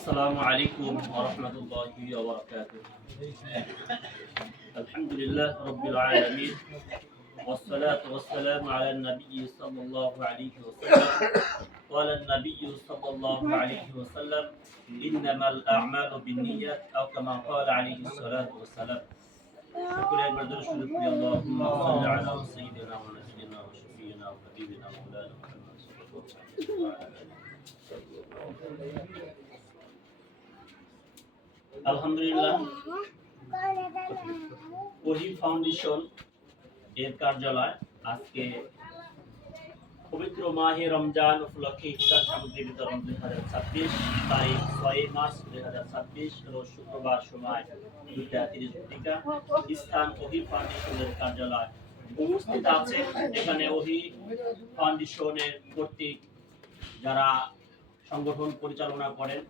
السلام عليكم ورحمة الله وبركاته. الحمد لله رب العالمين والصلاة والسلام على النبي صلى الله عليه وسلم. قال النبي صلى الله عليه وسلم إنما الأعمال بالنيات أو كما قال عليه الصلاة والسلام. شكرا لله شكرا اللهم صل على سيدنا ونبينا وشفينا وحبيبنا مولانا محمد صلى الله عليه وسلم. আলহামদুলিল্লাহ, ওহি ফাউন্ডেশন এর কার্যালয় আজকে পবিত্র মাহে রমজান উপলক্ষে ইফতার সামগ্রী বিতরণ 2026 তারিখ 6 মার্চ 2026 রোজ শুক্রবার সময় 2:30 স্থান ওহি ফাউন্ডেশনের কার্যালয় উপস্থিত আছে। এখানে ওহি ফাউন্ডেশনের কর্তৃক যারা সংগঠন পরিচালনা করেন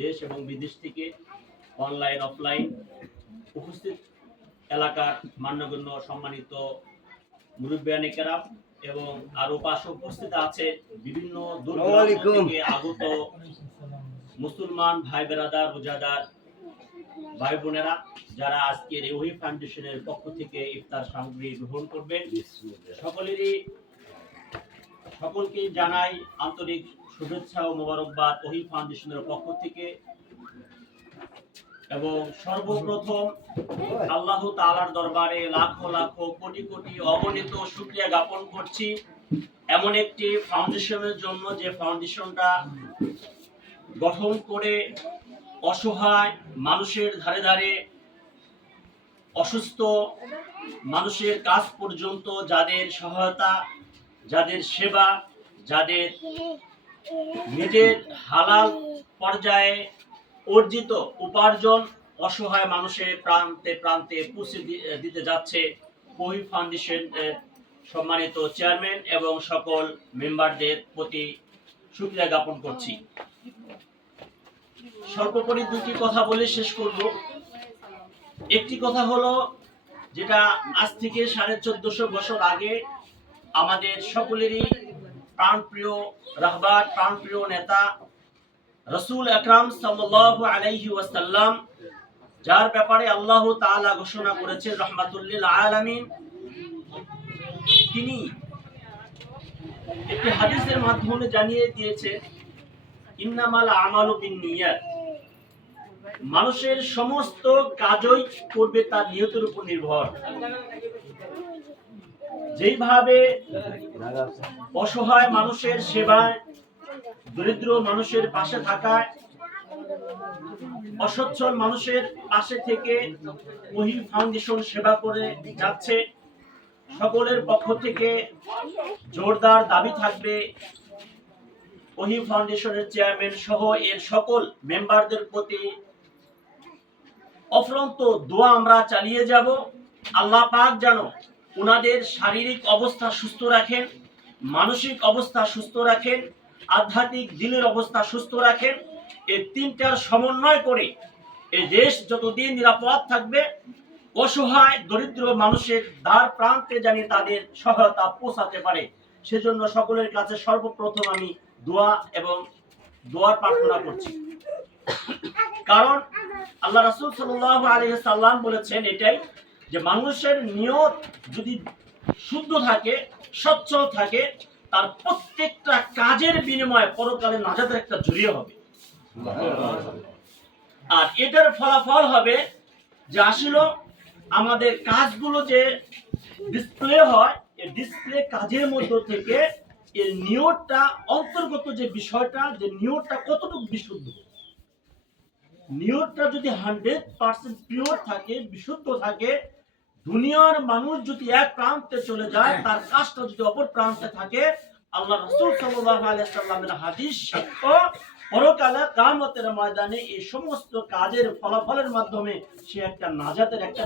দেশ এবং বিদেশ থেকে অনলাইন অফলাইন উপস্থিত এলাকার মান্যগণ্য সম্মানিত মুরব্বিয়ানে কেরাম এবং আরো পাশে উপস্থিত আছে বিভিন্ন দূর দূরান্ত থেকে আগত মুসলমান ভাই বেরাদার রোজাদার ভাই বোনেরা যারা আজকের এই ওহি ফাউন্ডেশনের পক্ষ থেকে ইফতার সামগ্রী গ্রহণ করবেন, সকলকে জানাই আন্তরিক শুভেচ্ছা ও মোবারকবাদ ওহি ফাউন্ডেশনের পক্ষ থেকে। এবং সর্বপ্রথম আল্লাহ তাআলার দরবারে লাখো লাখো কোটি কোটি অগণিত শুকরিয়া জ্ঞাপন করছি এমন একটি ফাউন্ডেশনের জন্য যে ফাউন্ডেশনটা গঠন করে অসহায় মানুষের ধারে ধারে অসুস্থ মানুষের কাছ পর্যন্ত যাদের সহায়তা, যাদের সেবা, যাদের নিজের হালাল পর্যায়ে অর্জিত উপার্জন অসহায় মানুষের প্রান্তে প্রান্তে পৌঁছে দিতে যাচ্ছে ওহি ফাউন্ডেশন সম্মানিত চেয়ারম্যান এবং সকল মেম্বারদের প্রতি শুকরিয়া জ্ঞাপন করছি। সর্বোপরি দুটি কথা বলে শেষ করব। একটি কথা হলো, যেটা আজ থেকে 1450 বছর আগে আমাদের সকলেরই প্রাণপ্রিয় রাহবার, প্রাণপ্রিয় নেতা রাসূল আকরাম সাল্লাল্লাহু আলাইহি ওয়াসাল্লাম, যার ব্যাপারে আল্লাহ তাআলা ঘোষণা করেছেন রাহমাতুল লিল আলামিন, তিনি একটি হাদিসের মাধ্যমে জানিয়ে দিয়েছেন ইন্নামাল আমালু বিন্নিয়াত, মানুষের সমস্ত কাজই করবে তার নিয়তের উপর নির্ভর। যেইভাবে অসহায় মানুষের সেবায়, দরিদ্র মানুষের পাশে থাকায়, অসচ্ছল মানুষের পাশে থেকে ওহি ফাউন্ডেশন সেবা করে যাচ্ছে, সকলের পক্ষ থেকে জোরদার দাবি থাকবে ওহি ফাউন্ডেশনের চেয়ারম্যান সহ এর সকল মেম্বারদের প্রতি অফুরন্ত দোয়া আমরা চালিয়ে যাব। আল্লাহ পাক যেন ওনাদের শারীরিক অবস্থা সুস্থ রাখেন, মানসিক অবস্থা সুস্থ রাখেন, আধ্যাত্মিক দিলের অবস্থা সুস্থ রাখেন। এই তিনটার সমন্বয় করে এই দেশ যতদিন নিরাপদ থাকবে, অসহায় দরিদ্র মানুষের দ্বার প্রান্তে জানি তাদের সহায়তা পৌঁছাতে পারে, সেজন্য সকলের কাছে সর্বপ্রথম আমি দোয়া এবং দোয়ার প্রার্থনা করছি। কারণ আল্লাহ রাসূল সাল্লাল্লাহু আলাইহি সাল্লাম বলেছেন এটাই, যে মানুষের নিয়ত যদি শুদ্ধ থাকে, সচ্ছল থাকে, তার প্রত্যেকটা কাজের বিনিময়ে পরকালে নাজাতের একটা জড়িয়ে হবে। আর এটার ফলাফল হবে যে আসলে আমাদের কাজগুলো যে ডিসপ্লে হয়, এই ডিসপ্লে কাজের মধ্য থেকে এর নিয়তটা অন্তর্গত যে বিষয়টা, যে নিয়তটা কতটুকু বিশুদ্ধ, নিয়তটা যদি 100% পিওর থাকে, বিশুদ্ধ থাকে, দুনিয়ার মানুষ যদি এক প্রান্তে চলে যায়, তার কাজটা যদি অপর প্রান্তে থাকে, আল্লাহ রাসূল সাল্লাল্লাহু আলাইহি ওয়াসাল্লামের হাদিস সাক্ষ্য, পরকালে কিয়ামতের ময়দানে এই সমস্ত কাজের ফলাফলের মাধ্যমে সে একটা নাজাতের একটা